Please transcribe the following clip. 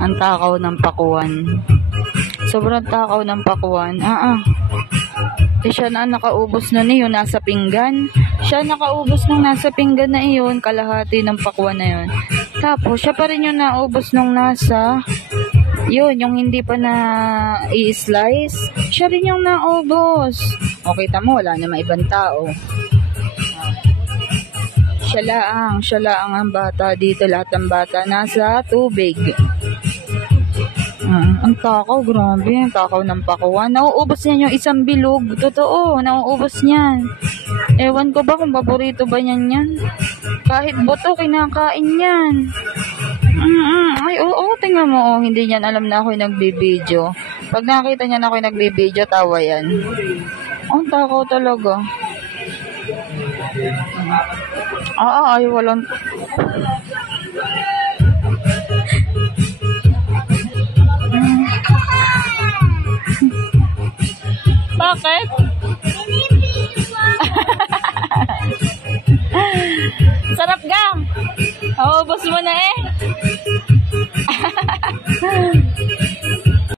Ang takaw ng pakuan. Sobrang takaw ng pakuan. Siya na nakaubos na niyo nasa pinggan. Siya nakaubos nung nasa pinggan na iyon, kalahati ng pakuan na yun. Tapos siya pa rin yung naubos nung nasa yun, yung hindi pa na i-slice. Siya rin yung naubos. O kita mo, wala naman ibang tao. Siya laang ang bata dito. Lahat ng bata nasa tubig. Ang takaw, grabe. Ang takaw ng pakuan. Nauubos niyan yung isang bilog. Totoo, nauubos niyan. Ewan ko ba kung paborito ba niyan yan. Kahit buto, kinakain yan. Ay, oo, tingnan mo. Hindi niyan alam na ako'y nagbibideo. Pag nakita niya na ako'y nagbibideo, tawa yan. Ang takaw talaga. Ay, walang... Bakit? Sarap gang. Ubos mo na eh.